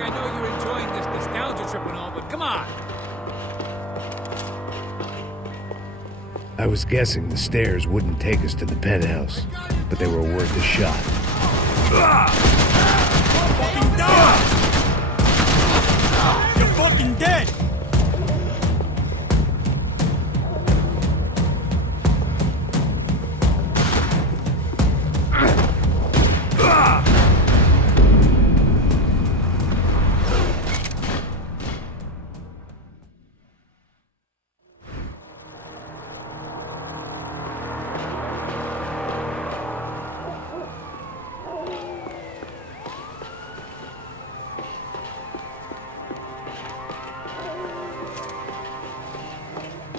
I know you're enjoying this nostalgia trip and all, but come on! I was guessing the stairs wouldn't take us to the penthouse, but they were worth a shot. Fucking die! You're fucking dead!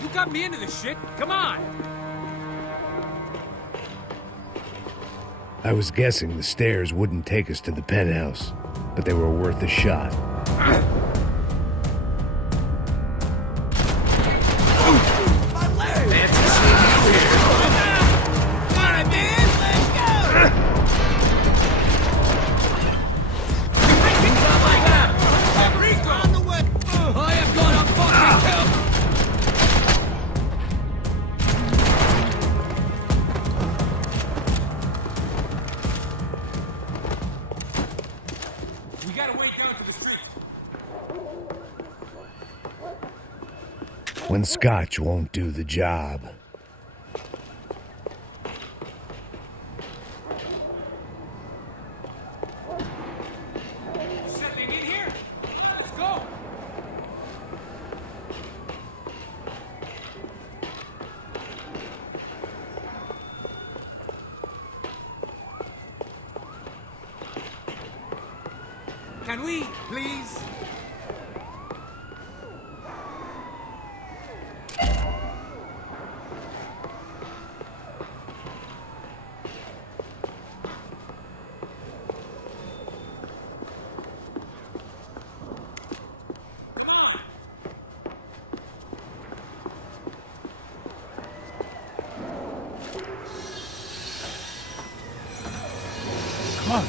You got me into this shit. Come on! I was guessing the stairs wouldn't take us to the penthouse, but they were worth a shot. When scotch won't do the job. Settling in here? Let's go! Can we, please? Come on.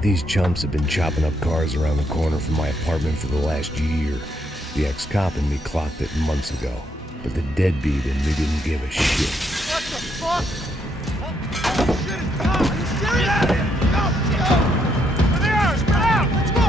These chumps have been chopping up cars around the corner from my apartment for the last year. The ex-cop in me clocked it months ago, but the deadbeat in me didn't give a shit. What the fuck? Oh, shit is gone! Are you serious? Get out of here! Go! Go! There they are! Spread out! Let's go!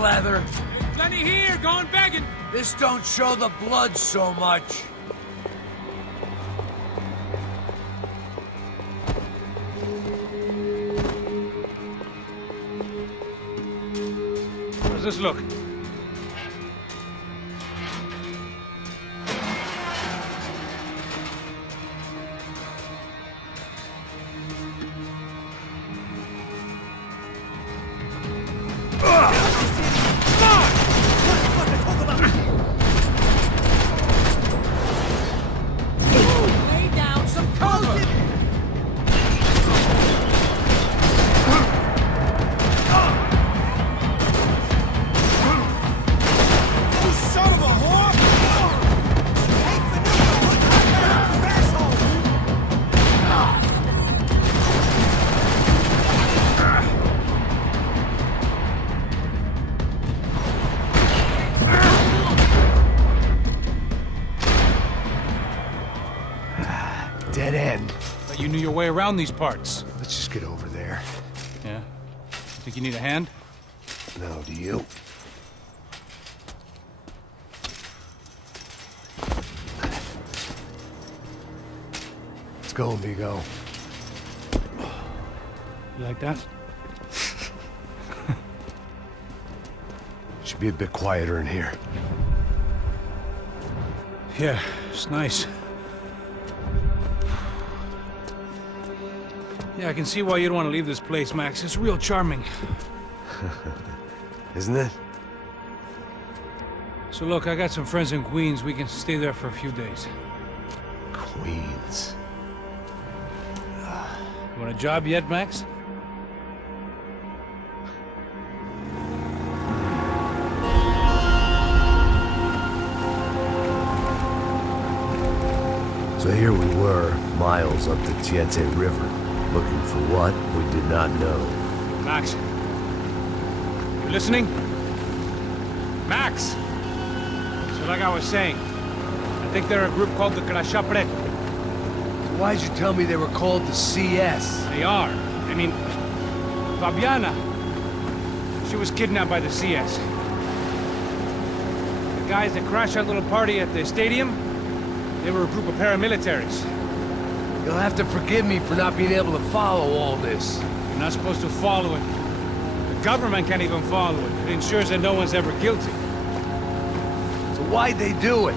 Leather. There's plenty here, going begging. This don't show the blood so much. How does this look? thought you knew your way around these parts. Let's just get over there. Yeah? Think you need a hand? No, do you? Let's go, amigo. You like that? Should be a bit quieter in here. Yeah, it's nice. Yeah, I can see why you'd want to leave this place, Max. It's real charming. Isn't it? So look, I got some friends in Queens. We can stay there for a few days. Queens. You want a job yet, Max? So here we were, miles up the Tiete River, looking for what we did not know. Max. You listening? Max! So like I was saying, I think they're a group called the Crashapret. Why'd you tell me they were called the CS? They are. I mean, Fabiana. She was kidnapped by the CS. The guys that crashed that little party at the stadium, they were a group of paramilitaries. You'll have to forgive me for not being able to follow all this. You're not supposed to follow it. The government can't even follow it. It ensures that no one's ever guilty. So why'd they do it?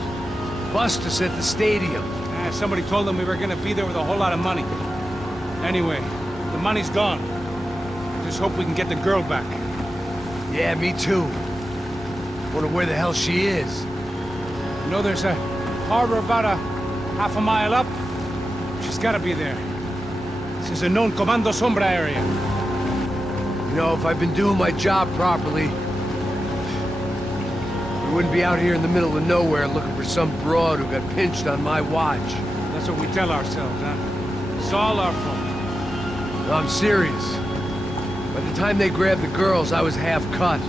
Bust us at the stadium. Somebody told them we were gonna be there with a whole lot of money. Anyway, the money's gone. Just hope we can get the girl back. Yeah, me too. Wonder where the hell she is. You know there's a harbor about a half a mile up? She's gotta be there. This is a known Comando Sombra area. You know, if I'd been doing my job properly, we wouldn't be out here in the middle of nowhere looking for some broad who got pinched on my watch. That's what we tell ourselves, huh? It's all our fault. No, I'm serious. By the time they grabbed the girls, I was half cut.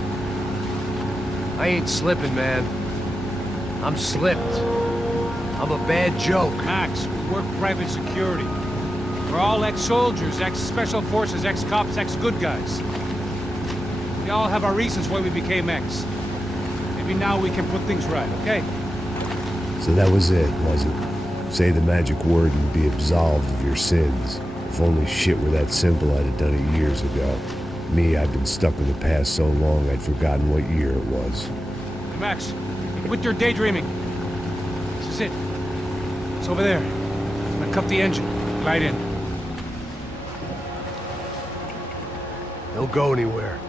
I ain't slipping, man. I'm slipped. I'm a bad joke. Max, we work private security. We're all ex-soldiers, ex-special forces, ex-cops, ex-good guys. We all have our reasons why we became ex. Maybe now we can put things right, okay? So that was it, was it? Say the magic word and be absolved of your sins. If only shit were that simple, I'd have done it years ago. Me, I've been stuck in the past so long I'd forgotten what year it was. Hey, Max, quit your daydreaming. This is it. It's over there. I'm gonna cut the engine. Glide in. Don't go anywhere.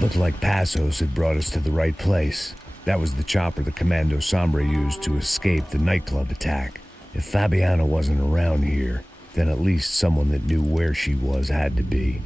Looked like Passos had brought us to the right place. That was the chopper the Comando Sombra used to escape the nightclub attack. If Fabiana wasn't around here, then at least someone that knew where she was had to be.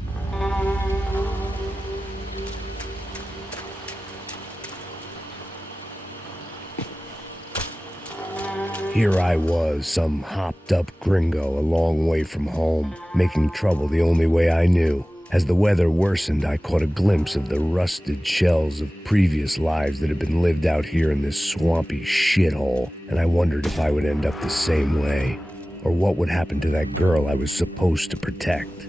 Here I was, some hopped-up gringo a long way from home, making trouble the only way I knew. As the weather worsened, I caught a glimpse of the rusted shells of previous lives that had been lived out here in this swampy shithole, and I wondered if I would end up the same way, or what would happen to that girl I was supposed to protect.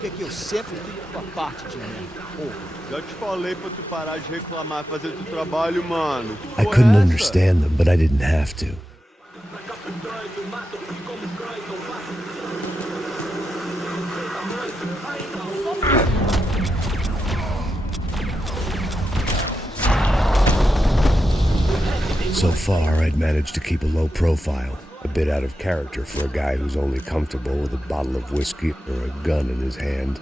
¿Qué que eu sempre fico com a parte de mim. Porra. Já te falei pra tu parar de reclamar, fazer teu trabalho, mano. I Porra, couldn't essa? understand them, but I didn't have to. So far, I'd managed to keep a low profile, a bit out of character for a guy who's only comfortable with a bottle of whiskey or a gun in his hand.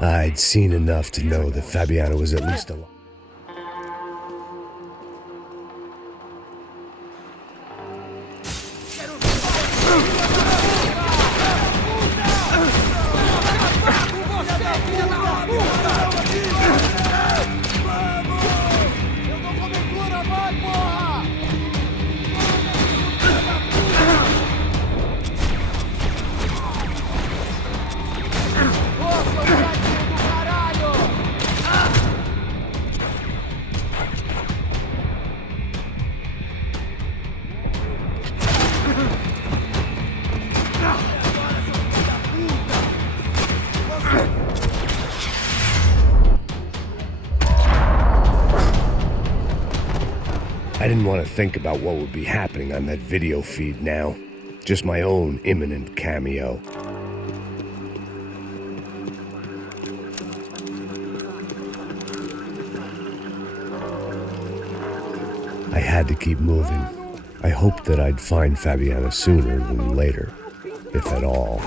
I'd seen enough to know that Fabiano was at least alive. I didn't want to think about what would be happening on that video feed now. Just my own imminent cameo. I had to keep moving. I hoped that I'd find Fabiana sooner than later, if at all.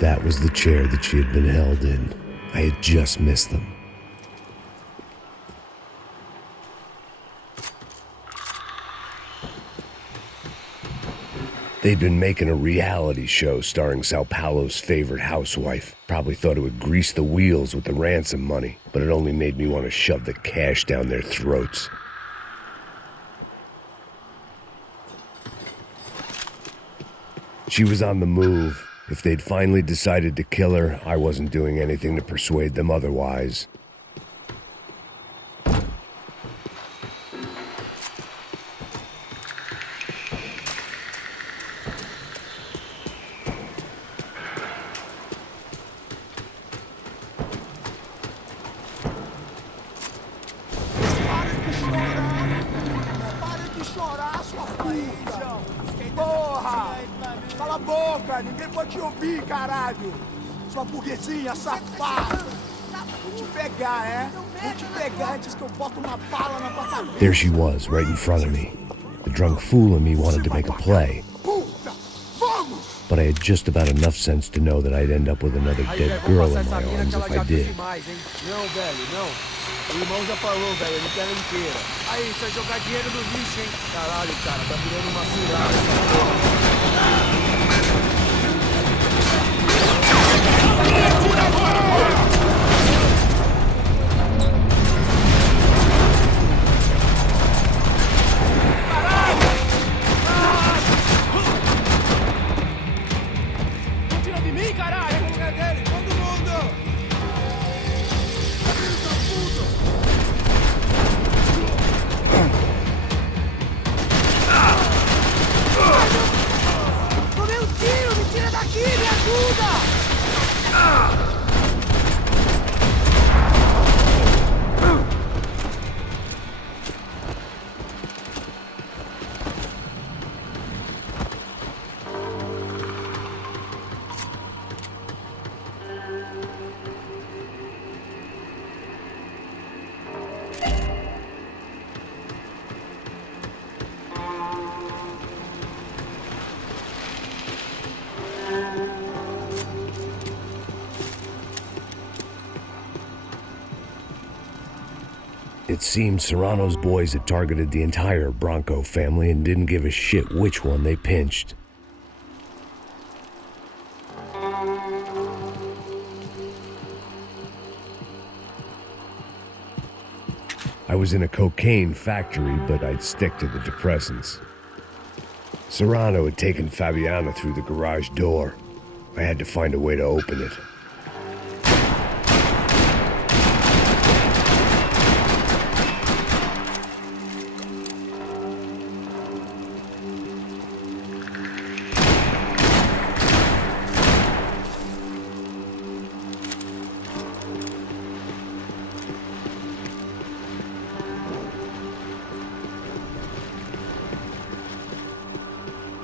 That was the chair that she had been held in. I had just missed them. They'd been making a reality show starring Sao Paulo's favorite housewife. Probably thought it would grease the wheels with the ransom money, but it only made me want to shove the cash down their throats. She was on the move. If they'd finally decided to kill her, I wasn't doing anything to persuade them otherwise. Cala a boca, ninguém pode te ouvir, caralho! Sua burguesinha safada! Vou te pegar, é? Vou te pegar antes que eu boto uma bala na tua cabeça! There she was, right in front of me. The drunk fool in me wanted to make a play. Puta! Vamos! But I had just about enough sense to know that I'd end up with another dead girl in my arms if I did. Não, velho, não. O irmão já falou, velho, ele quer ela inteira. Aí, você vai jogar dinheiro no lixo, hein? Caralho, cara, tá virando uma cilada essa porra. Não tira de mim, caralho! É dele, todo mundo! Tomei um tiro! Me tira daqui! Me ajuda! It seemed Serrano's boys had targeted the entire Bronco family and didn't give a shit which one they pinched. I was in a cocaine factory, but I'd stick to the depressants. Serrano had taken Fabiana through the garage door. I had to find a way to open it.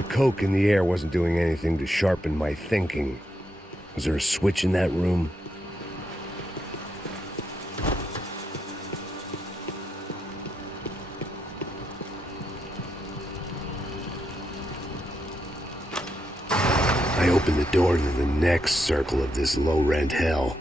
Coke in the air wasn't doing anything to sharpen my thinking. Was there a switch in that room? I opened the door to the next circle of this low-rent hell.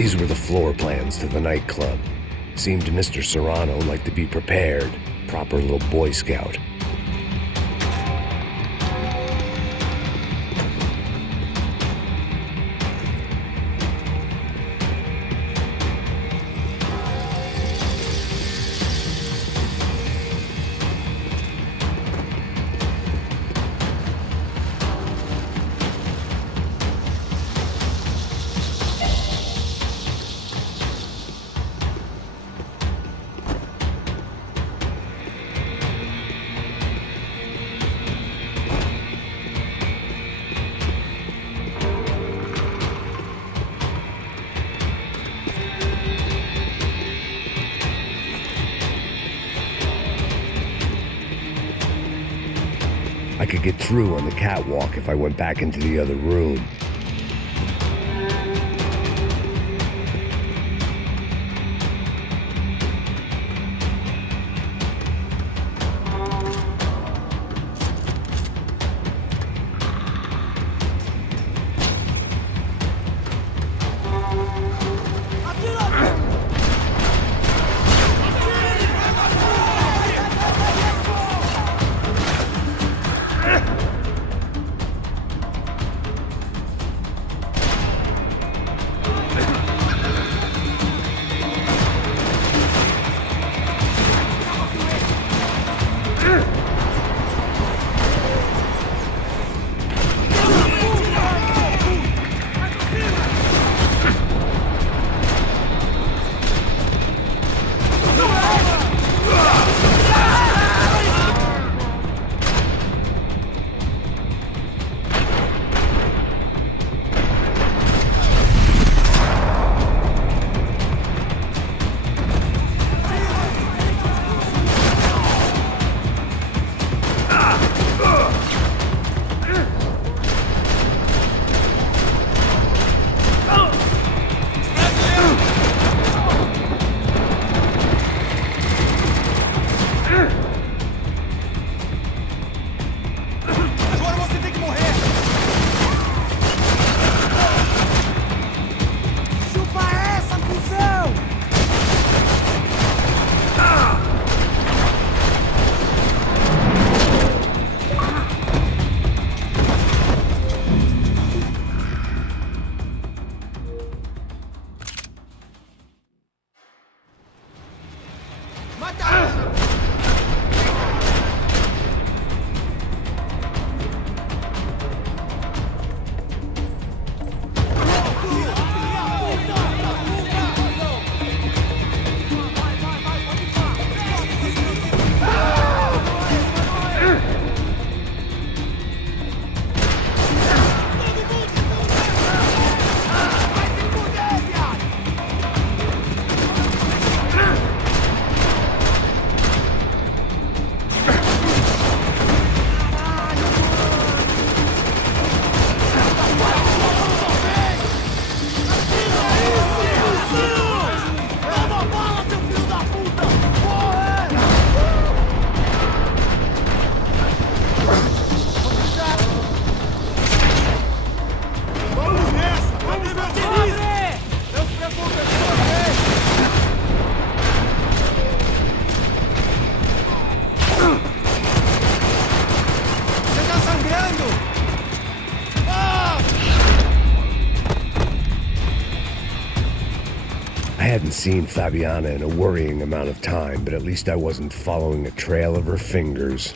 These were the floor plans to the nightclub. Seemed Mr. Serrano like to be prepared. Proper little Boy Scout. I could get through on the catwalk if I went back into the other room. I hadn't seen Fabiana in a worrying amount of time, but at least I wasn't following a trail of her fingers.